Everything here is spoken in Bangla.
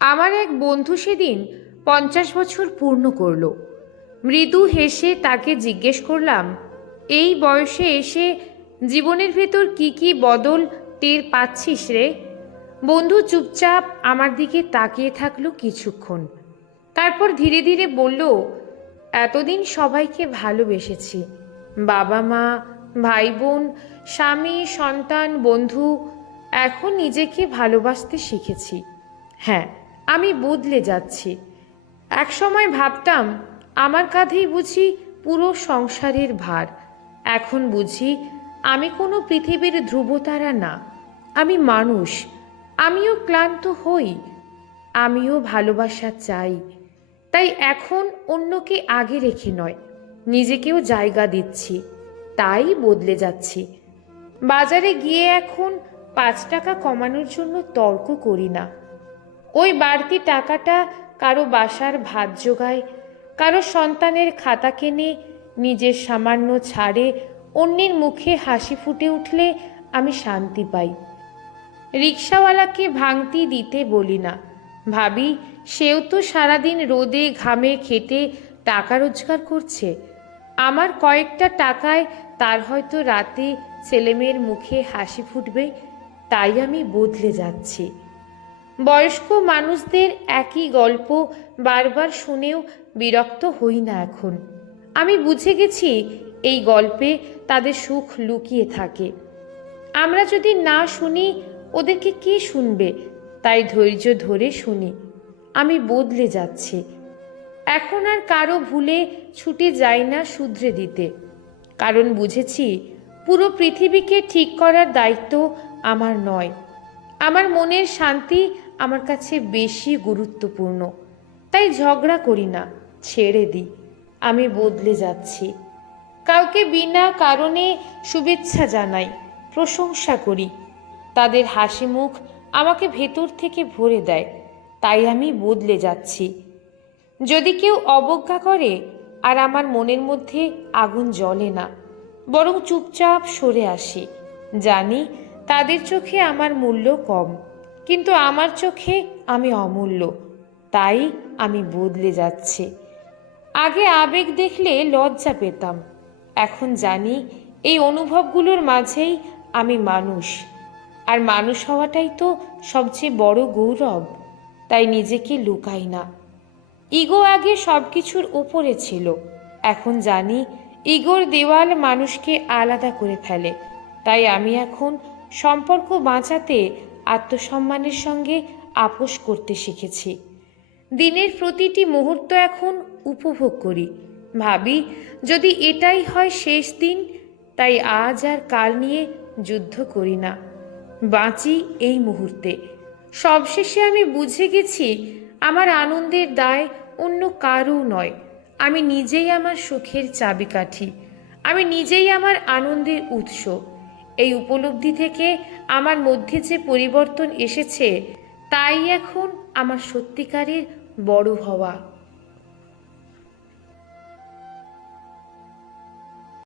আমার এক বন্ধু সেদিন 50 বছর পূর্ণ করল। মৃদু হেসে তাকে জিজ্ঞেস করলাম, এই বয়সে এসে জীবনের ভেতর কি কি বদল টের পাচ্ছিস রে? বন্ধু চুপচাপ আমার দিকে তাকিয়ে থাকলো কিছুক্ষণ, তারপর ধীরে ধীরে বলল, এতদিন সবাইকে ভালোবেসেছি, বাবা মা, ভাই বোন, স্বামী, সন্তান, বন্ধু। এখন নিজেকে ভালোবাসতে শিখেছি। হ্যাঁ, আমি বদলে যাচ্ছি। এক সময় ভাবতাম আমার কাঁধেই বুঝি পুরো সংসারের ভার। এখন বুঝি আমি কোনো পৃথিবীর ধ্রুবতারা না, আমি মানুষ। আমিও ক্লান্ত হই, আমিও ভালোবাসা চাই। তাই এখন অন্যকে আগে রেখে নয়, নিজেকেও জায়গা দিচ্ছি। তাই বদলে যাচ্ছি। বাজারে গিয়ে এখন 5 টাকা কমানোর জন্য তর্ক করি না। ওই বাড়তি টাকাটা কারো বাসার ভাত জোগায়, কারো সন্তানের খাতা কেনে, নিজের সামান্য ছাড়ে অন্যের মুখে হাসি ফুটে উঠলে আমি শান্তি পাই। রিক্সাওয়ালাকে ভাঙতি দিতে বলি না, ভাবি সেও তো সারাদিন রোদে ঘামে খেটে টাকা রোজগার করছে। আমার কয়েকটা টাকায় তার হয়তো রাতে ছেলেমেয়ের মুখে হাসি ফুটবে। তাই আমি বদলে যাচ্ছি। বয়স্ক মানুষদের একই গল্প বারবার শুনেও বিরক্ত হই না এখন। আমি বুঝে গেছি এই গল্পে তাদের সুখ লুকিয়ে থাকে। আমরা যদি না শুনি ওদেরকে কে শুনবে? তাই ধৈর্য ধরে শুনি। আমি বদলে যাচ্ছি। এখন আর কারো ভুলে ছুটে যাই না শুধরে দিতে, কারণ বুঝেছি পুরো পৃথিবীকে ঠিক করার দায়িত্ব আমার নয়। আমার মনের শান্তি আমার কাছে বেশি গুরুত্বপূর্ণ। তাই ঝগড়া করি না, ছেড়ে দিই। আমি বদলে যাচ্ছি। কাউকে বিনা কারণে শুভেচ্ছা জানাই, প্রশংসা করি। তাদের হাসি মুখ আমাকে ভেতর থেকে ভরে দেয়। তাই আমি বদলে যাচ্ছি। যদি কেউ অবজ্ঞা করে আর আমার মনের মধ্যে আগুন জ্বলে না, বরং চুপচাপ সরে আসি, জানি তাদের চোখে আমার মূল্য কম, কিন্তু আমার চোখে আমি অমূল্য। তাই আমি বদলে যাচ্ছি। আগে আবেগ দেখলে লজ্জা পেতাম, এখন জানি এই অনুভবগুলোর মাঝেই আমি মানুষ। আর মানুষ হওয়াটাই তো সবচেয়ে বড় গৌরব। তাই নিজেকে লুকাই না। ইগো আগে সব কিছুর উপরে ছিল, এখন জানি ইগোর দেওয়াল মানুষকে আলাদা করে ফেলে। তাই আমি এখন সম্পর্ক বাঁচাতে আত্মসম্মানের সঙ্গে আপোষ করতে শিখেছি। দিনের প্রতিটি মুহূর্ত এখন উপভোগ করি, ভাবি যদি এটাই হয় শেষ দিন। তাই আজ আর কাল নিয়ে যুদ্ধ করি না, বাঁচি এই মুহূর্তে। সবশেষে আমি বুঝে গেছি আমার আনন্দের দায় অন্য কারও নয়। আমি নিজেই আমার সুখের চাবিকাঠি, আমি নিজেই আমার আনন্দের উৎস। এই উপলব্ধি থেকে আমার মধ্যে যে পরিবর্তন এসেছে, তাই এখন আমার সত্যিকারের বড় হওয়া।